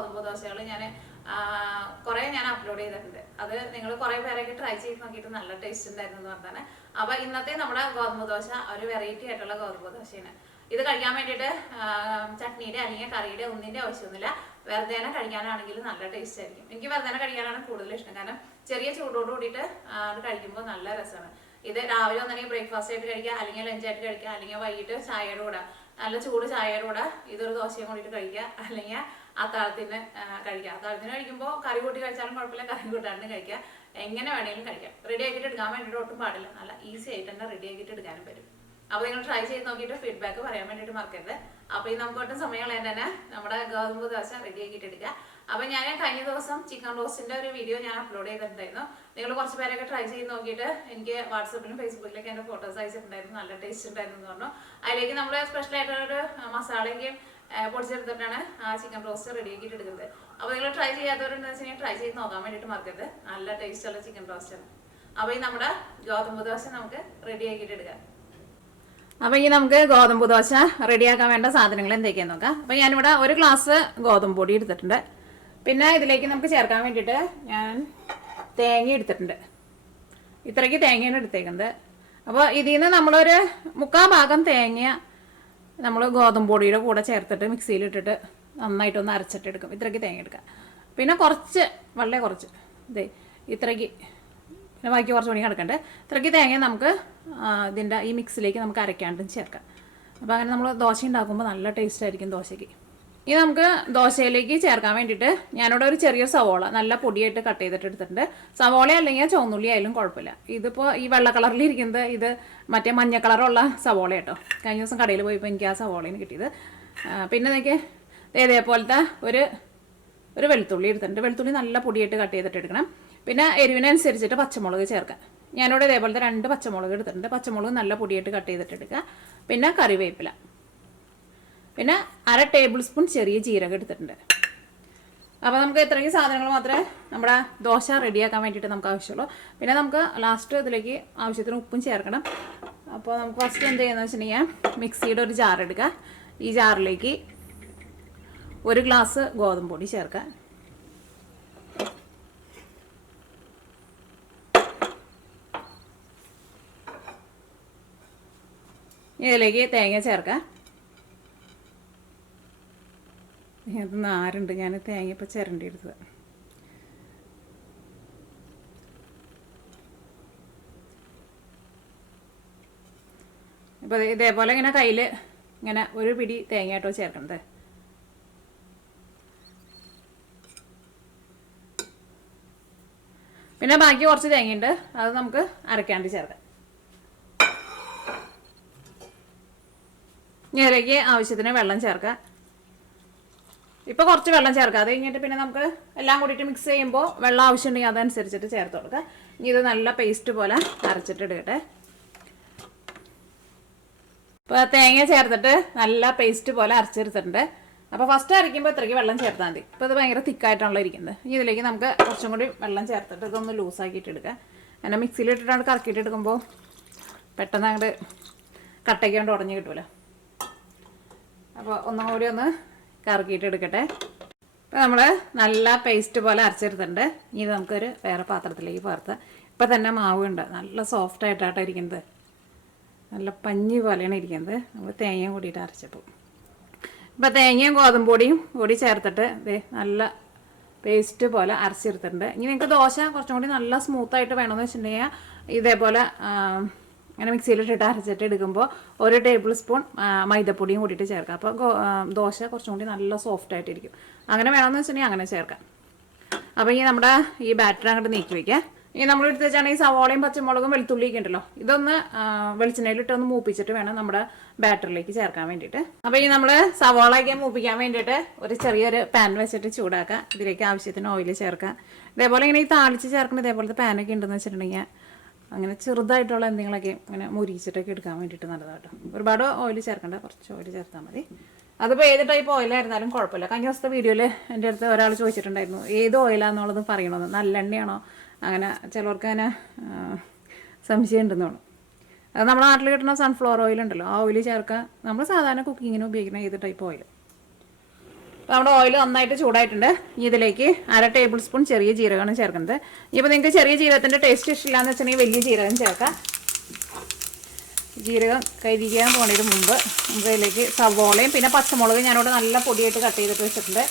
ഗോതമ്പ് ദോശകൾ കുറേ ഞാൻ അപ്ലോഡ് ചെയ്തിട്ടുണ്ട്. അത് നിങ്ങൾ കുറേ പേരൊക്കെ ട്രൈ ചെയ്ത് നോക്കിയിട്ട് നല്ല ടേസ്റ്റ് ഉണ്ടായിരുന്നു എന്ന് പറഞ്ഞാൽ. അപ്പോൾ ഇന്നത്തെ നമ്മുടെ ഗോതമ്പ് ദോശ ഒരു വെറൈറ്റി ആയിട്ടുള്ള ഗോതമ്പ് ദോശയാണ്. ഇത് കഴിക്കാൻ വേണ്ടിയിട്ട് ചട്നിയുടെ അല്ലെങ്കിൽ കറിയുടെ ഒന്നിൻ്റെ ആവശ്യമൊന്നുമില്ല. വെറുതെ കഴിക്കാനാണെങ്കിൽ നല്ല ടേസ്റ്റ് ആയിരിക്കും. എനിക്ക് വെറുതെ കഴിക്കാനാണ് കൂടുതൽ ഇഷ്ടം. കാരണം ചെറിയ ചൂടോട് കൂടിയിട്ട് അത് കഴിക്കുമ്പോൾ നല്ല രസമാണ്. ഇത് രാവിലെ ഒന്നെങ്കിൽ ബ്രേക്ക്ഫാസ്റ്റ് ആയിട്ട് കഴിക്കുക, അല്ലെങ്കിൽ ലഞ്ചായിട്ട് കഴിക്കുക, അല്ലെങ്കിൽ വൈകിട്ട് ചായയുടെ കൂടെ നല്ല ചൂട് ചായയുടെ കൂടെ ഇതൊരു ദോശയും കൂടിയിട്ട് കഴിക്കുക, അല്ലെങ്കിൽ അത്താഴത്തിന് കഴിക്കുക. അത്താഴത്തിന് കഴിക്കുമ്പോൾ കറി കൂട്ടി കഴിച്ചാലും കുഴപ്പമില്ല, കറി കൂട്ടാണ്ട് കഴിക്കുക. എങ്ങനെ വേണമെങ്കിലും കഴിക്കാം. റെഡി ആക്കിയിട്ട് എടുക്കാൻ വേണ്ടിയിട്ട് ഒട്ടും പാടില്ല. നല്ല ഈസി ആയിട്ട് തന്നെ റെഡി ആക്കിയിട്ട് എടുക്കാനും പറ്റും. അപ്പോൾ നിങ്ങൾ ട്രൈ ചെയ്ത് നോക്കിയിട്ട് ഫീഡ്ബാക്ക് പറയാൻ വേണ്ടിയിട്ട് മറക്കരുത്. അപ്പോൾ ഈ നമുക്ക് ഒട്ടും സമയം കളയാൻ തന്നെ നമ്മുടെ ഗോതമ്പ് ദോശ റെഡി ആക്കിയിട്ട് എടുക്കുക. അപ്പോൾ ഞാൻ കഴിഞ്ഞ ദിവസം ചിക്കൻ റോസ്റ്റിൻ്റെ ഒരു വീഡിയോ ഞാൻ അപ്ലോഡ് ചെയ്തിട്ടുണ്ടായിരുന്നു. നിങ്ങൾ കുറച്ച് പേരൊക്കെ ട്രൈ ചെയ്ത് നോക്കിയിട്ട് എനിക്ക് വാട്സപ്പിലും ഫേസ്ബുക്കിലൊക്കെ എൻ്റെ ഫോട്ടോസ് അയച്ചിട്ടുണ്ടായിരുന്നു. നല്ല ടേസ്റ്റ് ഉണ്ടായിരുന്നു എന്ന് പറഞ്ഞു. അതിലേക്ക് നമ്മൾ സ്പെഷ്യലായിട്ടുള്ളൊരു മസാലയ്ക്ക് പൊടിച്ചെടുത്തിട്ടാണ് ആ ചിക്കൻ റോസ്റ്റ് റെഡി ആക്കിയിട്ട് എടുക്കുന്നത്. അപ്പോൾ നിങ്ങൾ ട്രൈ ചെയ്യാത്തവരുണ്ടെന്ന് വെച്ചിട്ടുണ്ടെങ്കിൽ ട്രൈ ചെയ്ത് നോക്കാൻ വേണ്ടിയിട്ട് മറക്കരുത്. നല്ല ടേസ്റ്റുള്ള ചിക്കൻ റോസ്റ്റാണ്. അപ്പോൾ ഈ നമ്മുടെ ഗോതമ്പ് ദോശ നമുക്ക് റെഡി ആക്കിയിട്ട് എടുക്കാം. അപ്പോൾ ഈ നമുക്ക് ഗോതമ്പ് ദോശ റെഡിയാക്കാൻ വേണ്ട സാധനങ്ങൾ എന്തൊക്കെയാണെന്ന് നോക്കാം. അപ്പോൾ ഞാനിവിടെ ഒരു ഗ്ലാസ് ഗോതമ്പ് പൊടി എടുത്തിട്ടുണ്ട്. പിന്നെ ഇതിലേക്ക് നമുക്ക് ചേർക്കാൻ വേണ്ടിയിട്ട് ഞാൻ തേങ്ങ എടുത്തിട്ടുണ്ട്. ഇത്രയ്ക്ക് തേങ്ങയാണ് എടുത്തേക്കുന്നത്. അപ്പോൾ ഇതിൽ നിന്ന് നമ്മളൊരു 3/4 ഭാഗം തേങ്ങ നമ്മൾ ഗോതമ്പ് പൊടിയുടെ കൂടെ ചേർത്തിട്ട് മിക്സിയിലിട്ടിട്ട് നന്നായിട്ടൊന്ന് അരച്ചിട്ടെടുക്കും. ഇത്രയ്ക്ക് തേങ്ങ എടുക്കുക. പിന്നെ വളരെ കുറച്ച് ഇത്രയ്ക്ക്, പിന്നെ ബാക്കി കുറച്ച് പണി കിടക്കണ്ടേ. ഇത്രയ്ക്ക് തേങ്ങ നമുക്ക് ഇതിൻ്റെ ഈ മിക്സിലേക്ക് നമുക്ക് അരയ്ക്കാണ്ടും ചേർക്കാം. അപ്പോൾ അങ്ങനെ നമ്മൾ ദോശ ഉണ്ടാക്കുമ്പോൾ നല്ല ടേസ്റ്റ് ആയിരിക്കും ദോശയ്ക്ക്. ഇനി നമുക്ക് ദോശയിലേക്ക് ചേർക്കാൻ വേണ്ടിയിട്ട് ഞാനിവിടെ ഒരു ചെറിയ സവോള നല്ല പൊടിയായിട്ട് കട്ട് ചെയ്തിട്ട് എടുത്തിട്ടുണ്ട്. സവോള അല്ലെങ്കിൽ ചുവന്നുള്ളി ആയാലും കുഴപ്പമില്ല. ഇതിപ്പോൾ ഈ വെള്ള കളറിലിരിക്കുന്നത് ഇത് മറ്റേ മഞ്ഞ കളറുള്ള സവോള കേട്ടോ. കഴിഞ്ഞ ദിവസം കടയിൽ പോയപ്പോൾ എനിക്ക് ആ സവോളയാണ് കിട്ടിയത്. പിന്നെ എനിക്ക് ഇതേപോലത്തെ ഒരു വെളുത്തുള്ളി എടുത്തിട്ടുണ്ട്. വെളുത്തുള്ളി നല്ല പൊടിയായിട്ട് കട്ട് ചെയ്തിട്ട് എടുക്കണം. പിന്നെ എരിവിനനുസരിച്ചിട്ട് പച്ചമുളക് ചേർക്കാം. ഞാനിവിടെ ഇതേപോലത്തെ 2 പച്ചമുളക് എടുത്തിട്ടുണ്ട്. പച്ചമുളക് നല്ല പൊടിയായിട്ട് കട്ട് ചെയ്തിട്ട് എടുക്കുക. പിന്നെ കറിവേപ്പില, പിന്നെ 1/2 ടേബിൾ സ്പൂൺ ചെറിയ ജീരകം എടുത്തിട്ടുണ്ട്. അപ്പോൾ നമുക്ക് ഇത്രയും സാധനങ്ങൾ മാത്രമേ നമ്മുടെ ദോശ റെഡിയാക്കാൻ വേണ്ടിയിട്ട് നമുക്ക് ആവശ്യമുള്ളൂ. പിന്നെ നമുക്ക് ലാസ്റ്റ് ഇതിലേക്ക് ആവശ്യത്തിന് ഉപ്പും ചേർക്കണം. അപ്പോൾ നമുക്ക് ഫസ്റ്റ് എന്ത് ചെയ്യുന്നത് വെച്ചിട്ടുണ്ടെങ്കിൽ മിക്സിയുടെ ഒരു ജാർ എടുക്കുക. ഈ ജാറിലേക്ക് 1 ഗ്ലാസ് ഗോതമ്പ് പൊടി ചേർക്കുക. ഇതിലേക്ക് തേങ്ങ ചേർക്കാം. ഇത് നാരുണ്ട്, ഞാൻ തേങ്ങ ഇപ്പോൾ ചിരണ്ടി എടുത്തത്. ഇപ്പോൾ ഇതേപോലെ ഇങ്ങനെ കയ്യിൽ ഇങ്ങനെ ഒരു പിടി തേങ്ങയായിട്ടോ ചേർക്കണത്. പിന്നെ ബാക്കി കുറച്ച് തേങ്ങയുണ്ട്, അത് നമുക്ക് അരക്കാണ്ട് ചേർക്കാം. ഇതിലേക്ക് ആവശ്യത്തിന് വെള്ളം ചേർക്കാം. ഇപ്പോൾ കുറച്ച് വെള്ളം ചേർക്കാം. അത് കഴിഞ്ഞിട്ട് പിന്നെ നമുക്ക് എല്ലാം കൂടിയിട്ട് മിക്സ് ചെയ്യുമ്പോൾ വെള്ളം ആവശ്യമുണ്ടെങ്കിൽ അതനുസരിച്ചിട്ട് ചേർത്ത് കൊടുക്കുക. ഇനി ഇത് നല്ല പേസ്റ്റ് പോലെ അരച്ചിട്ട് എടുക്കട്ടെ. ഇപ്പോൾ തേങ്ങ ചേർത്തിട്ട് നല്ല പേസ്റ്റ് പോലെ അരച്ചെടുത്തിട്ടുണ്ട്. അപ്പോൾ ഫസ്റ്റ് അരയ്ക്കുമ്പോൾ ഇത്രയ്ക്ക് വെള്ളം ചേർത്താൽ മതി. ഇപ്പോൾ ഇത് ഭയങ്കര തിക്കായിട്ടാണല്ലോ ഇരിക്കുന്നത്. ഇനി ഇതിലേക്ക് നമുക്ക് കുറച്ചും കൂടി വെള്ളം ചേർത്തിട്ട് ഇതൊന്ന് ലൂസാക്കിയിട്ട് എടുക്കുക. അങ്ങനെ മിക്സിയിലിട്ടിട്ടാണ് കറക്കിയിട്ട് എടുക്കുമ്പോൾ പെട്ടെന്ന് അങ്ങോട്ട് കട്ടയ്ക്ക് കൊണ്ട് ഉടഞ്ഞ് കിട്ടുമല്ലോ. അപ്പോൾ ഒന്നും കൂടി ഒന്ന് കറക്കിയിട്ട് എടുക്കട്ടെ. ഇപ്പോൾ നമ്മൾ നല്ല പേസ്റ്റ് പോലെ അരച്ചെടുത്തിട്ടുണ്ട്. ഇനി ഇത് നമുക്കൊരു വേറെ പാത്രത്തിലേക്ക് പകർത്താം. ഇപ്പം തന്നെ മാവുണ്ട്, നല്ല സോഫ്റ്റ് ആയിട്ടാണ് ഇരിക്കുന്നത്. നല്ല പഞ്ഞി പോലെയാണ് ഇരിക്കുന്നത്. നമ്മൾ തേങ്ങയും കൂടിയിട്ട് അരച്ചപ്പോൾ ഇപ്പോൾ തേങ്ങയും ഗോതമ്പ് പൊടിയും കൂടി ചേർത്തിട്ട് നല്ല പേസ്റ്റ് പോലെ അരച്ചെടുത്തിട്ടുണ്ട്. ഇനി നിങ്ങൾക്ക് ദോശ കുറച്ചും കൂടി നല്ല സ്മൂത്തായിട്ട് വേണമെന്ന് വെച്ചിട്ടുണ്ടെങ്കിൽ ഇതേപോലെ അങ്ങനെ മിക്സിയിലിട്ടിട്ട് അരച്ചിട്ട് എടുക്കുമ്പോൾ 1 ടേബിൾ സ്പൂൺ മൈദപ്പൊടിയും കൂടിയിട്ട് ചേർക്കാം. അപ്പോൾ ദോശ കുറച്ചും കൂടി നല്ല സോഫ്റ്റ് ആയിട്ടിരിക്കും. അങ്ങനെ വേണമെന്ന് വെച്ചിട്ടുണ്ടെങ്കിൽ അങ്ങനെ ചേർക്കാം. അപ്പോൾ ഈ നമ്മുടെ ഈ ബാറ്റർ അങ്ങോട്ട് നീക്കി വയ്ക്കാം. ഇനി നമ്മൾ എടുത്ത് വെച്ചാണെങ്കിൽ ഈ സവോളയും പച്ചമുളകും വെളുത്തുള്ളിയൊക്കെ ഉണ്ടല്ലോ, ഇതൊന്ന് വെളിച്ചെണ്ണയിലിട്ടൊന്ന് മൂപ്പിച്ചിട്ട് വേണം നമ്മുടെ ബാറ്ററിലേക്ക് ചേർക്കാൻ വേണ്ടിയിട്ട്. അപ്പോൾ ഈ നമ്മൾ സവോളയൊക്കെ മൂപ്പിക്കാൻ വേണ്ടിയിട്ട് ഒരു ചെറിയൊരു പാൻ വെച്ചിട്ട് ചൂടാക്കാം. ഇതിലേക്ക് ആവശ്യത്തിന് ഓയിൽ ചേർക്കാം. ഇതേപോലെ ഇങ്ങനെ ഈ താളിച്ച് ചേർക്കുന്ന ഇതേപോലത്തെ പാനൊക്കെ ഉണ്ടെന്ന് വെച്ചിട്ടുണ്ടെങ്കിൽ അങ്ങനെ ചെറുതായിട്ടുള്ള എന്തെങ്കിലുമൊക്കെ അങ്ങനെ മുരിച്ചിട്ടൊക്കെ എടുക്കാൻ വേണ്ടിയിട്ട് നല്ലതാട്ടോ. ഒരുപാട് ഓയിൽ ചേർക്കണ്ട, കുറച്ച് ഓയിൽ ചേർത്താൽ മതി. അതിപ്പോൾ ഏത് ടൈപ്പ് ഓയിലായിരുന്നാലും കുഴപ്പമില്ല. കഴിഞ്ഞ ദിവസത്തെ വീഡിയോയിൽ എൻ്റെ അടുത്ത് ഒരാൾ ചോദിച്ചിട്ടുണ്ടായിരുന്നു ഏത് ഓയിലാണെന്നുള്ളത് പറയണമെന്ന്. നല്ലെണ്ണയാണോ, അങ്ങനെ ചിലർക്ക് അങ്ങനെ സംശയം ഉണ്ടെന്ന് തോന്നും. അത് നമ്മുടെ നാട്ടിൽ കിട്ടുന്ന സൺഫ്ലവർ ഓയിൽ ഉണ്ടല്ലോ, ആ ഓയിൽ ചേർക്കുക. നമ്മൾ സാധാരണ കുക്കിങ്ങിന് ഉപയോഗിക്കുന്ന ഏത് ടൈപ്പ് ഓയിൽ. അപ്പോൾ നമ്മുടെ ഓയിൽ നന്നായിട്ട് ചൂടായിട്ടുണ്ട്. ഇതിലേക്ക് 1/2 ടേബിൾ സ്പൂൺ ചെറിയ ജീരകമാണ് ചേർക്കുന്നത്. ഇപ്പോൾ നിങ്ങൾക്ക് ചെറിയ ജീരകത്തിൻ്റെ ടേസ്റ്റ് ഇഷ്ടമില്ലാന്ന് വെച്ചിട്ടുണ്ടെങ്കിൽ വലിയ ജീരകം ചേർക്കാം. ജീരകം കരിക്കാൻ പോകുന്നതിന് മുമ്പ് നമുക്ക് അതിലേക്ക് സവോളയും പിന്നെ പച്ചമുളക് ഞാനിവിടെ നല്ല പൊടിയായിട്ട് കട്ട് ചെയ്തിട്ട് വെച്ചിട്ടുണ്ട്.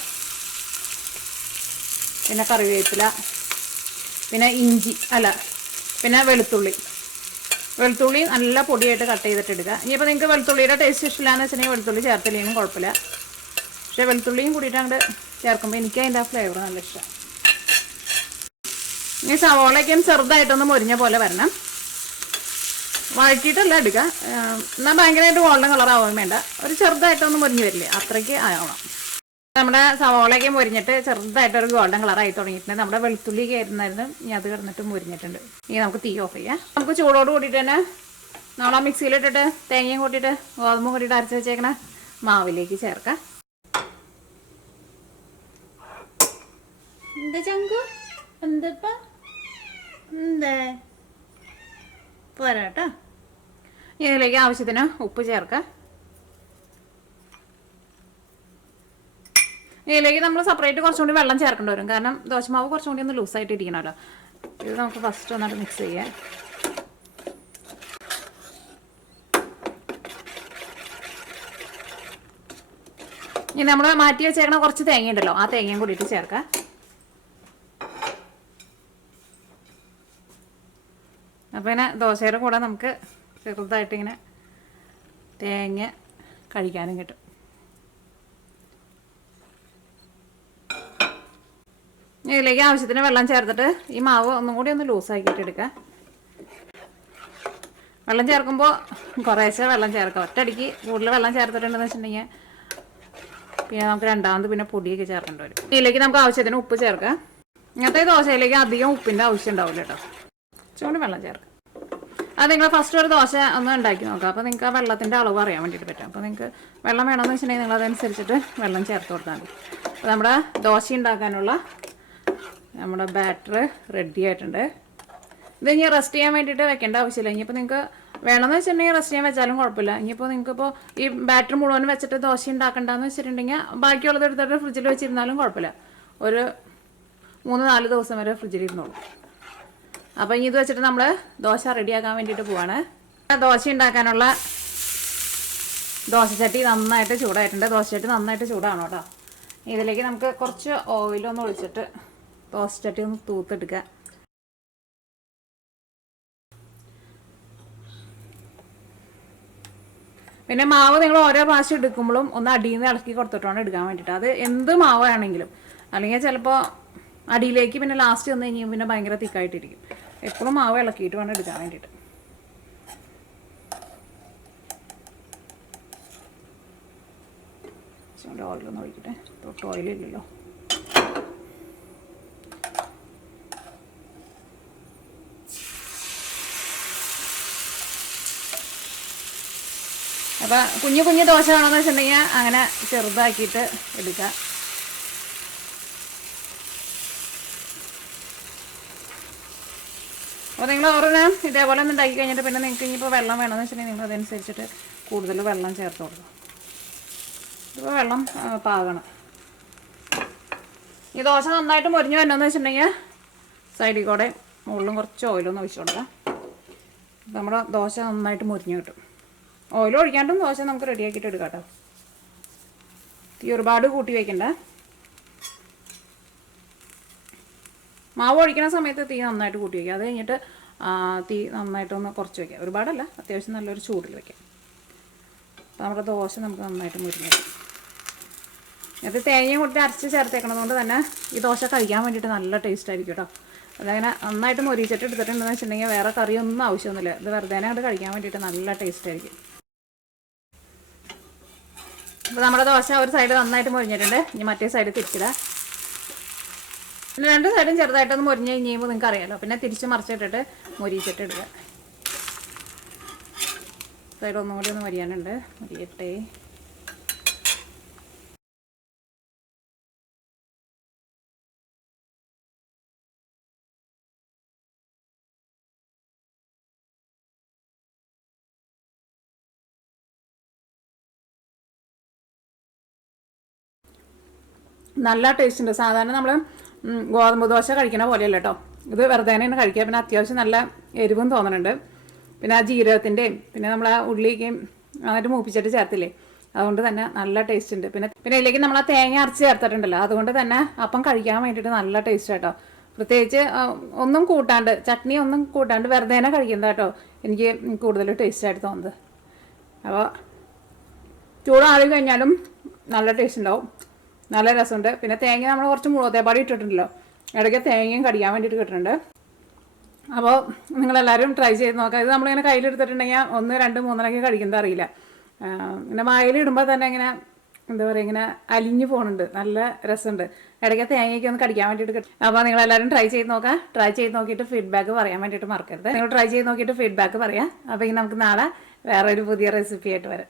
പിന്നെ കറിവേപ്പില, പിന്നെ ഇഞ്ചി പിന്നെ വെളുത്തുള്ളി നല്ല പൊടിയായിട്ട് കട്ട് ചെയ്തിട്ട് എടുക്കുക. ഇനിയിപ്പോൾ നിങ്ങൾക്ക് വെളുത്തുള്ളിയുടെ ടേസ്റ്റ് ഇഷ്ടമില്ലാന്ന് വെച്ചിട്ടുണ്ടെങ്കിൽ വെളുത്തുള്ളി ചേർത്തില്ലെങ്കിലും കുഴപ്പമില്ല. പക്ഷേ വെളുത്തുള്ളിയും കൂടിയിട്ട് അങ്ങോട്ട് ചേർക്കുമ്പോൾ എനിക്ക് അതിൻ്റെ ആ ഫ്ലേവർ നല്ല ഇഷ്ടമാണ്. ഇനി സവോളയ്ക്കും ചെറുതായിട്ടൊന്ന് മുരിഞ്ഞ പോലെ വരണം. വഴറ്റിയിട്ടല്ല എടുക്കുക, എന്നാൽ ഭയങ്കരമായിട്ട് ഗോൾഡൻ കളറാവാൻ വേണ്ട, ഒരു ചെറുതായിട്ടൊന്ന് മുരിഞ്ഞ് വരില്ലേ അത്രയ്ക്ക് ആവണം. നമ്മുടെ സവോളയ്ക്ക് മുരിഞ്ഞിട്ട് ചെറുതായിട്ടൊരു ഗോൾഡൻ കളറായി തുടങ്ങിയിട്ടുണ്ട്. നമ്മുടെ വെളുത്തുള്ളി കയറുന്നായിരുന്നു, ഇനി അത് കിടന്നിട്ട് മുരിഞ്ഞിട്ടുണ്ട്. ഇനി നമുക്ക് തീ ഓഫ് ചെയ്യാം. നമുക്ക് ചൂടോട് കൂട്ടിയിട്ട് തന്നെ നമ്മളാ മിക്സിയിലിട്ടിട്ട് തേങ്ങയും കൂട്ടിയിട്ട് ഗോതമ്പും കൂട്ടിയിട്ട് അരച്ച് വെച്ചേക്കണ മാവിലേക്ക് ചേർക്കാം. എന്താ ചങ്കു എന്തപ്പാ എന്താ പോരാട്ടോ. ഇതിലേക്ക് ആവശ്യത്തിന് ഉപ്പ് ചേർക്കാം. ഇതിലേക്ക് നമ്മൾ സെപ്പറേറ്റ് കുറച്ചും കൂടി വെള്ളം ചേർക്കേണ്ടി വരും, കാരണം ദോശമാവ് കുറച്ചും കൂടി ഒന്ന് ലൂസായിട്ട് ഇരിക്കണമല്ലോ. ഇത് നമുക്ക് ഫസ്റ്റ് ഒന്നായിട്ട് മിക്സ് ചെയ്യാം. ഇനി നമ്മൾ മാറ്റി വെച്ചേക്കണ കുറച്ച് തേങ്ങ ഉണ്ടല്ലോ, ആ തേങ്ങയും കൂടിയിട്ട് ചേർക്കാം. അപ്പോൾ ഇങ്ങനെ ദോശയുടെ കൂടെ നമുക്ക് ചെറുതായിട്ടിങ്ങനെ തേങ്ങ കഴിക്കാനും കിട്ടും. ഇതിലേക്ക് ആവശ്യത്തിന് വെള്ളം ചേർത്തിട്ട് ഈ മാവ് ഒന്നും കൂടി ഒന്ന് ലൂസാക്കിയിട്ട് എടുക്കാം. വെള്ളം ചേർക്കുമ്പോൾ കുറേശ്ശെ വെള്ളം ചേർക്കാം. ഒറ്റയടിക്ക് കൂടുതൽ വെള്ളം ചേർത്തിട്ടുണ്ടെന്ന് വെച്ചിട്ടുണ്ടെങ്കിൽ പിന്നെ നമുക്ക് രണ്ടാമത് പിന്നെ പൊടിയൊക്കെ ചേർക്കേണ്ടി വരും. ഇതിലേക്ക് നമുക്ക് ആവശ്യത്തിന് ഉപ്പ് ചേർക്കാം. ഇങ്ങനത്തെ ദോശയിലേക്ക് അധികം ഉപ്പിൻ്റെ ആവശ്യം ഉണ്ടാവില്ല കേട്ടോ. കുറച്ചുകൂടി വെള്ളം ചേർക്കാം. അത് നിങ്ങൾ ഫസ്റ്റ് ഒരു ദോശ ഒന്ന് ഉണ്ടാക്കി നോക്കാം. അപ്പോൾ നിങ്ങൾക്ക് ആ വെള്ളത്തിൻ്റെ അളവ് അറിയാൻ വേണ്ടിയിട്ട് പറ്റും. അപ്പോൾ നിങ്ങൾക്ക് വെള്ളം വേണമെന്ന് വെച്ചിട്ടുണ്ടെങ്കിൽ നിങ്ങൾ അതനുസരിച്ചിട്ട് വെള്ളം ചേർത്ത് കൊടുത്താൽ മതി. അപ്പോൾ നമ്മുടെ ദോശ ഉണ്ടാക്കാനുള്ള നമ്മുടെ ബാറ്റർ റെഡി ആയിട്ടുണ്ട്. ഇത് ഇനി റെസ്റ്റ് ചെയ്യാൻ വേണ്ടിയിട്ട് വെക്കേണ്ട ആവശ്യമില്ല. ഇനിയിപ്പോൾ നിങ്ങൾക്ക് വേണമെന്ന് വെച്ചിട്ടുണ്ടെങ്കിൽ റെസ്റ്റ് ചെയ്യാൻ വെച്ചാലും കുഴപ്പമില്ല. ഇനിയിപ്പോൾ നിങ്ങൾക്കിപ്പോൾ ഈ ബാറ്റർ മുഴുവൻ വെച്ചിട്ട് ദോശ ഉണ്ടാക്കണ്ടെന്ന് വെച്ചിട്ടുണ്ടെങ്കിൽ ബാക്കിയുള്ളത് എടുത്തിട്ട് ഫ്രിഡ്ജിൽ വെച്ചിരുന്നാലും കുഴപ്പമില്ല. ഒരു 3-4 ദിവസം വരെ ഫ്രിഡ്ജിൽ ഇരുന്നോളൂ. അപ്പോൾ ഇനി ഇത് വെച്ചിട്ട് നമ്മൾ ദോശ റെഡിയാക്കാൻ വേണ്ടിയിട്ട് പോവാണ്. ദോശ ഉണ്ടാക്കാനുള്ള ദോശച്ചട്ടി നന്നായിട്ട് ചൂടായിട്ടുണ്ട്. ദോശച്ചട്ടി നന്നായിട്ട് ചൂടാണ് കേട്ടോ. ഇതിലേക്ക് നമുക്ക് കുറച്ച് ഓയിലൊന്ന് ഒഴിച്ചിട്ട് ദോശച്ചട്ടി ഒന്ന് തൂത്തെടുക്കുക. പിന്നെ മാവ് നിങ്ങൾ ഓരോ പ്രാവശ്യം എടുക്കുമ്പോഴും ഒന്ന് അടിയിൽ നിന്ന് ഇളക്കി കൊടുത്തിട്ടാണ് എടുക്കാൻ വേണ്ടിയിട്ട്. അത് എന്ത് മാവാണെങ്കിലും, അല്ലെങ്കിൽ ചിലപ്പോൾ അടിയിലേക്ക് പിന്നെ ലാസ്റ്റ് വന്നു കഴിഞ്ഞാൽ പിന്നെ ഭയങ്കര തിക്കായിട്ടിരിക്കും. എപ്പോഴും മാവ് ഇളക്കിയിട്ട് വേണം എടുക്കാൻ വേണ്ടിയിട്ട്. ഓയിലൊന്ന് ഒഴിക്കട്ടെ, തൊട്ട് ഓയിലില്ലല്ലോ. അപ്പോൾ കുഞ്ഞു കുഞ്ഞു ദോശ വേണമെന്ന് വെച്ചിട്ടുണ്ടെങ്കിൽ അങ്ങനെ ചെറുതാക്കിയിട്ട് എടുക്കുക. അപ്പോൾ നിങ്ങൾ ഓരോന്നും ഇതേപോലെ ഒന്ന് ഉണ്ടാക്കി കഴിഞ്ഞിട്ട് പിന്നെ നിങ്ങൾക്ക് ഇനിയിപ്പോൾ വെള്ളം വേണമെന്ന് വെച്ചിട്ടുണ്ടെങ്കിൽ നിങ്ങൾ അതനുസരിച്ചിട്ട് കൂടുതൽ വെള്ളം ചേർത്ത് കൊടുക്കുക. ഇപ്പോൾ വെള്ളം പാകണം. ഈ ദോശ നന്നായിട്ട് മൊരിഞ്ഞ് വരണമെന്ന് വെച്ചിട്ടുണ്ടെങ്കിൽ സൈഡിൽ കൂടെ മുകളിലും കുറച്ച് ഓയിലൊന്ന് ഒഴിച്ചു കൊടുക്കാം. നമ്മുടെ ദോശ നന്നായിട്ട് മൊരിഞ്ഞ് കിട്ടും. ഓയിൽ ഒഴിക്കാണ്ടും ദോശ നമുക്ക് റെഡിയാക്കിയിട്ട് എടുക്കാം കേട്ടോ. തീ ഒരുപാട് കൂട്ടി വയ്ക്കണ്ട. മാവ് ഒഴിക്കുന്ന സമയത്ത് തീ നന്നായിട്ട് കൂട്ടി വയ്ക്കുക. അത് കഴിഞ്ഞിട്ട് തീ നന്നായിട്ടൊന്ന് കുറച്ച് വയ്ക്കുക. ഒരുപാടല്ല, അത്യാവശ്യം നല്ലൊരു ചൂടിൽ വയ്ക്കാം. അപ്പോൾ നമ്മുടെ ദോശ നമുക്ക് നന്നായിട്ട് മുരിഞ്ഞ് വയ്ക്കാം. അത് തേങ്ങയും കൂട്ടി അരച്ച് ചേർത്തേക്കണതുകൊണ്ട് തന്നെ ഈ ദോശ കഴിക്കാൻ വേണ്ടിയിട്ട് നല്ല ടേസ്റ്റ് ആയിരിക്കും കേട്ടോ. അതങ്ങനെ നന്നായിട്ട് മൊരിച്ചിട്ട് എടുത്തിട്ടുണ്ടെന്ന് വെച്ചിട്ടുണ്ടെങ്കിൽ വേറെ കറിയൊന്നും ആവശ്യമൊന്നുമില്ല. ഇത് വെറുതെ അങ്ങോട്ട് കഴിക്കാൻ വേണ്ടിയിട്ട് നല്ല ടേസ്റ്റ് ആയിരിക്കും. അപ്പോൾ നമ്മുടെ ദോശ ഒരു സൈഡ് നന്നായിട്ട് മൊരിഞ്ഞിട്ടുണ്ട്. ഇനി മറ്റേ സൈഡ് തിരിച്ചിടാം. പിന്നെ 2 സൈഡും ചെറുതായിട്ടൊന്ന് മൊരിഞ്ഞ് കഴിയുമ്പോൾ നിങ്ങൾക്ക് അറിയാമല്ലോ. പിന്നെ തിരിച്ച് മറിച്ചിട്ടിട്ട് മൊരിച്ചിട്ട് ഇടുക. സൈഡ് ഒന്നും കൂടി ഒന്ന് മൊരിയാനുണ്ട്. മൊരിയട്ടെ. നല്ല ടേസ്റ്റ് ഉണ്ട്. സാധാരണ നമ്മൾ ഗോതമ്പ് ദോശ കഴിക്കണ പോലെയല്ല കേട്ടോ, ഇത് വെറുതെ തന്നെ കഴിക്കുക. പിന്നെ അത്യാവശ്യം നല്ല എരിവും തോന്നുന്നുണ്ട്. പിന്നെ ആ ജീരകത്തിൻ്റെയും പിന്നെ നമ്മൾ ആ ഉള്ളിയൊക്കെയും നന്നായിട്ട് മൂപ്പിച്ചിട്ട് ചേർത്തില്ലേ, അതുകൊണ്ട് തന്നെ നല്ല ടേസ്റ്റ് ഉണ്ട്. പിന്നെ ഇതിലേക്ക് നമ്മൾ ആ തേങ്ങ അരച്ച് ചേർത്തിട്ടുണ്ടല്ലോ, അതുകൊണ്ട് തന്നെ അപ്പം കഴിക്കാൻ വേണ്ടിയിട്ട് നല്ല ടേസ്റ്റ് കേട്ടോ. പ്രത്യേകിച്ച് ഒന്നും കൂട്ടാണ്ട്, ചട്നി ഒന്നും കൂട്ടാണ്ട് വെറുതെ തന്നെ കഴിക്കുന്നത് കേട്ടോ എനിക്ക് കൂടുതൽ ടേസ്റ്റായിട്ട് തോന്നുന്നത്. അപ്പോൾ ചൂടാറി കഴിഞ്ഞാലും നല്ല ടേസ്റ്റ് ഉണ്ടാവും, നല്ല രസമുണ്ട്. പിന്നെ തേങ്ങ നമ്മൾ കുറച്ച് മുളകേപ്പാടി ഇട്ടിട്ടുണ്ടല്ലോ, ഇടയ്ക്ക് തേങ്ങയും കടിക്കാൻ വേണ്ടിയിട്ട് കിട്ടുന്നുണ്ട്. അപ്പോൾ നിങ്ങളെല്ലാവരും ട്രൈ ചെയ്ത് നോക്കാം. ഇത് നമ്മളിങ്ങനെ കയ്യിലെടുത്തിട്ടുണ്ടെങ്കിൽ 1, 2, 3 കഴിക്കുന്നത് അറിയില്ല. ഇങ്ങനെ വായിലിടുമ്പോൾ തന്നെ ഇങ്ങനെ എന്താ പറയുക, ഇങ്ങനെ അലിഞ്ഞു പോകുന്നുണ്ട്, നല്ല രസമുണ്ട്. ഇടയ്ക്ക് തേങ്ങയ്ക്ക് ഒന്ന് കടിക്കാൻ വേണ്ടിയിട്ട് കിട്ടും. അപ്പോൾ നിങ്ങളെല്ലാവരും ട്രൈ ചെയ്ത് നോക്കാം. ട്രൈ ചെയ്ത് നോക്കിയിട്ട് ഫീഡ്ബാക്ക് പറയാൻ വേണ്ടിയിട്ട് മറക്കരുത്. നിങ്ങൾ ട്രൈ ചെയ്ത് നോക്കിയിട്ട് ഫീഡ്ബാക്ക് പറയാം. അപ്പോൾ ഇനി നമുക്ക് നാളെ വേറൊരു പുതിയ റെസിപ്പി ആയിട്ട് വരാം.